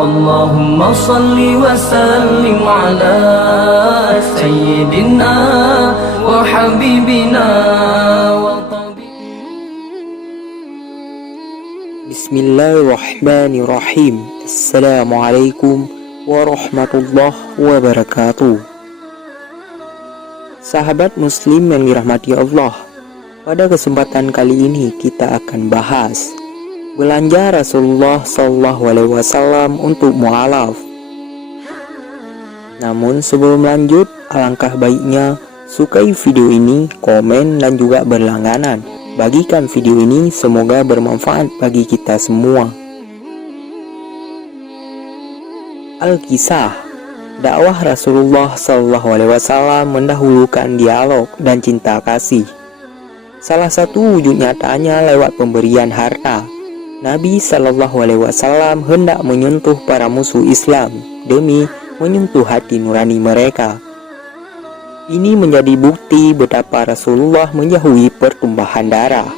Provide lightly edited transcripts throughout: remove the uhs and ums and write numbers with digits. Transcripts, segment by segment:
Allahumma salli wa sallim ala sayyidina wa habibina wa Bismillahirrahmanirrahim. Assalamualaikum warahmatullahi wabarakatuh. Sahabat muslim yang dirahmati Allah, pada kesempatan kali ini kita akan bahas belanja Rasulullah SAW untuk mu'alaf. Namun sebelum lanjut, alangkah baiknya sukai video ini, komen, dan juga berlangganan. Bagikan video ini, semoga bermanfaat bagi kita semua. Al-Kisah, dakwah Rasulullah SAW mendahulukan dialog dan cinta kasih. Salah satu wujud nyatanya lewat pemberian harta. Nabi SAW hendak menyentuh para musuh Islam demi menyentuh hati nurani mereka. Ini menjadi bukti betapa Rasulullah menjauhi pertumpahan darah.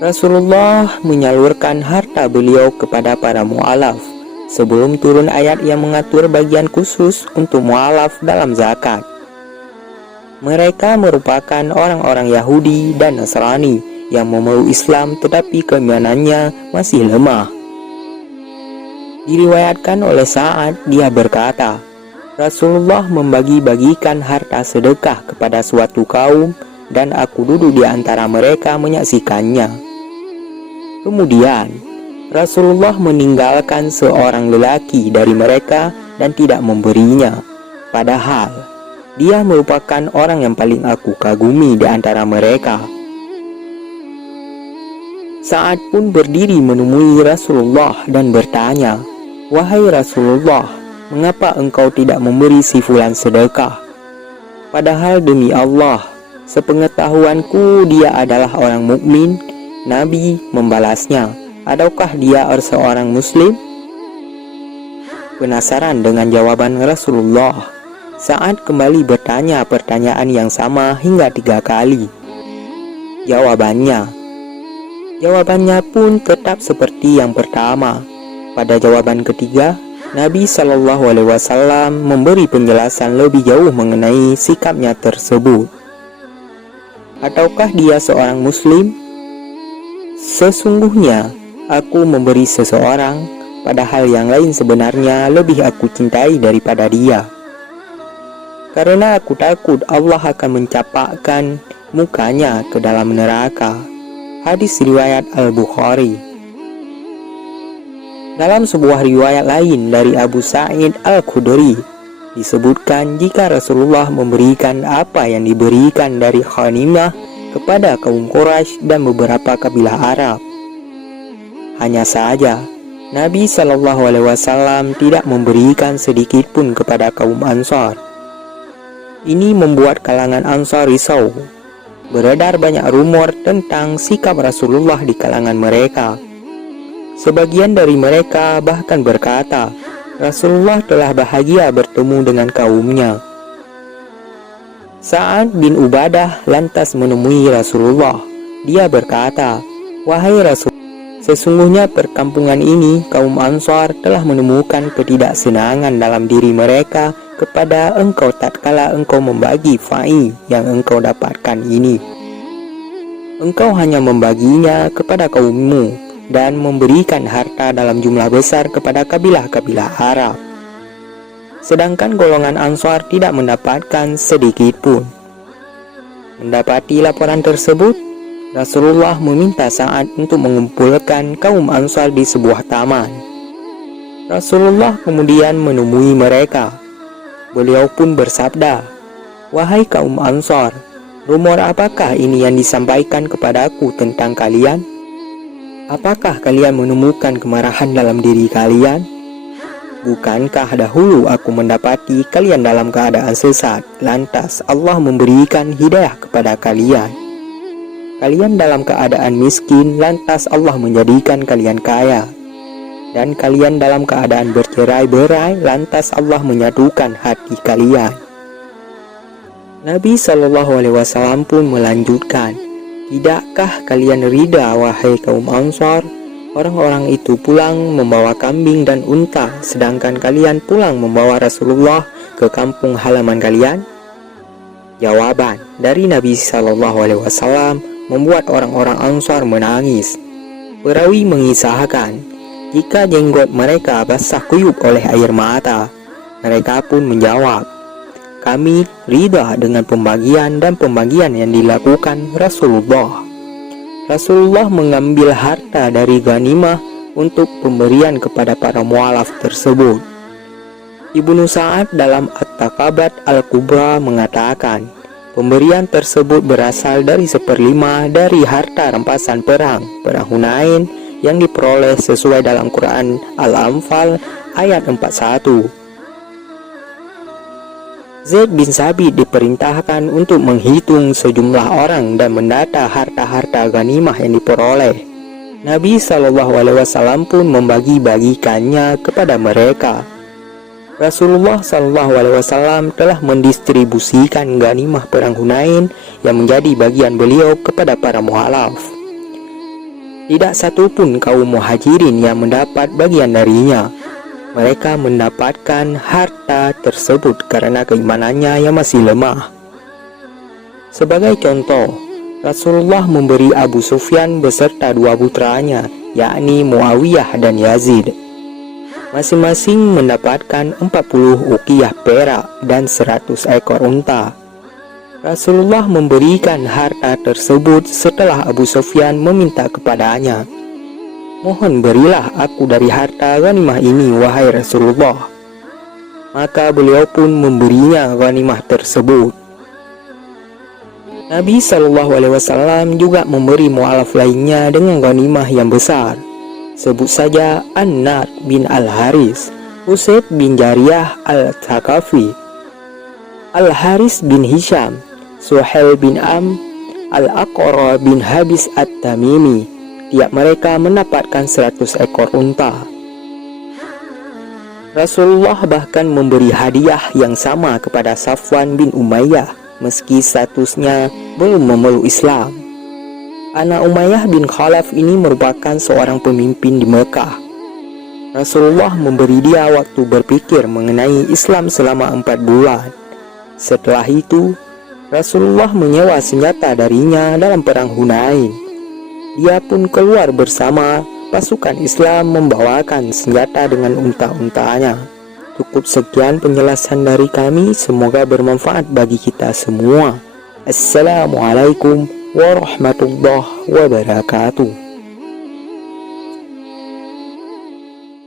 Rasulullah menyalurkan harta beliau kepada para mu'alaf sebelum turun ayat yang mengatur bagian khusus untuk mu'alaf dalam zakat. Mereka merupakan orang-orang Yahudi dan Nasrani yang memeluk Islam tetapi keimanannya masih lemah. Diriwayatkan oleh Sa'ad, dia berkata, Rasulullah membagi-bagikan harta sedekah kepada suatu kaum dan aku duduk di antara mereka menyaksikannya. Kemudian Rasulullah meninggalkan seorang lelaki dari mereka dan tidak memberinya, padahal dia merupakan orang yang paling aku kagumi di antara mereka. Sa'ad pun berdiri menemui Rasulullah dan bertanya, "Wahai Rasulullah, mengapa engkau tidak memberi si fulan sedekah? Padahal demi Allah, sepengetahuanku dia adalah orang mukmin." Nabi membalasnya, "Adakah dia seorang muslim?" Penasaran dengan jawaban Rasulullah, Sa'ad kembali bertanya pertanyaan yang sama hingga 3 kali. Jawabannya pun tetap seperti yang pertama. Pada jawaban ketiga, Nabi SAW memberi penjelasan lebih jauh mengenai sikapnya tersebut. Ataukah dia seorang muslim? Sesungguhnya aku memberi seseorang, padahal yang lain sebenarnya lebih aku cintai daripada dia. Karena aku takut Allah akan mencampakkan mukanya ke dalam neraka. Hadis riwayat Al-Bukhari. Dalam sebuah riwayat lain dari Abu Sa'id Al-Khudri disebutkan jika Rasulullah memberikan apa yang diberikan dari ghanimah kepada kaum Quraisy dan beberapa kabilah Arab. Hanya saja Nabi SAW tidak memberikan sedikit pun kepada kaum Ansar. Ini membuat kalangan Ansar risau. Beredar banyak rumor tentang sikap Rasulullah di kalangan mereka. Sebagian dari mereka bahkan berkata, Rasulullah telah bahagia bertemu dengan kaumnya. Sa'ad bin Ubadah lantas menemui Rasulullah. Dia berkata, "Wahai Rasul, sesungguhnya perkampungan ini kaum Ansar telah menemukan ketidaksenangan dalam diri mereka kepada engkau tatkala engkau membagi fa'i yang engkau dapatkan ini. Engkau hanya membaginya kepada kaummu dan memberikan harta dalam jumlah besar kepada kabilah-kabilah Arab. Sedangkan golongan Ansar tidak mendapatkan sedikit pun." Mendapati laporan tersebut, Rasulullah meminta Sa'ad untuk mengumpulkan kaum Ansar di sebuah taman. Rasulullah kemudian menemui mereka. Beliau pun bersabda, "Wahai kaum Ansar, rumor apakah ini yang disampaikan kepadaku tentang kalian? Apakah kalian menemukan kemarahan dalam diri kalian? Bukankah dahulu aku mendapati kalian dalam keadaan sesat, lantas Allah memberikan hidayah kepada kalian? Kalian dalam keadaan miskin, lantas Allah menjadikan kalian kaya. Dan kalian dalam keadaan bercerai-berai, lantas Allah menyatukan hati kalian." Nabi SAW pun melanjutkan, "Tidakkah kalian ridha wahai kaum Ansar Orang-orang itu pulang membawa kambing dan unta, sedangkan kalian pulang membawa Rasulullah ke kampung halaman kalian? Jawaban dari Nabi SAW membuat orang-orang Ansar menangis. Perawi mengisahkan, jika jenggot mereka basah kuyup oleh air mata, mereka pun menjawab, kami ridha dengan pembagian yang dilakukan Rasulullah. Rasulullah mengambil harta dari ghanimah untuk pemberian kepada para mualaf tersebut. Ibnu Sa'ad dalam At-Taqabat Al-Kubra mengatakan, pemberian tersebut berasal dari 1/5 dari harta rampasan perang Hunain yang diperoleh sesuai dalam Quran Al-Anfal ayat 41. Zaid bin Sabit diperintahkan untuk menghitung sejumlah orang dan mendata harta-harta ghanimah yang diperoleh. Nabi SAW pun membagi-bagikannya kepada mereka. Rasulullah SAW telah mendistribusikan ghanimah perang Hunain yang menjadi bagian beliau kepada para mualaf. Tidak satu pun kaum muhajirin yang mendapat bagian darinya. Mereka mendapatkan harta tersebut karena keimanannya yang masih lemah. Sebagai contoh, Rasulullah memberi Abu Sufyan beserta 2 putranya, yakni Muawiyah dan Yazid. Masing-masing mendapatkan 40 uqiyah perak dan 100 ekor unta. Rasulullah memberikan harta tersebut setelah Abu Sufyan meminta kepadanya, mohon berilah aku dari harta ghanimah ini, wahai Rasulullah. Maka beliau pun memberinya ghanimah tersebut. Nabi SAW juga memberi mualaf lainnya dengan ghanimah yang besar. Sebut saja An-Nar bin Al-Haris, Usaid bin Jariyah Al-Thaqafi, Al-Haris bin Hisham, Suhail bin Am, Al-Aqra bin Habis At-Tamimi. Tiap mereka mendapatkan 100 ekor unta. Rasulullah bahkan memberi hadiah yang sama kepada Safwan bin Umayyah meski statusnya belum memeluk Islam. Anak Umayyah bin Khalaf ini merupakan seorang pemimpin di Mekah. Rasulullah memberi dia waktu berpikir mengenai Islam selama 4 bulan. Setelah itu, Rasulullah menyewa senjata darinya dalam perang Hunain. Dia pun keluar bersama pasukan Islam membawakan senjata dengan unta-untanya. Cukup sekian penjelasan dari kami, semoga bermanfaat bagi kita semua. Assalamualaikum warahmatullahi wabarakatuh.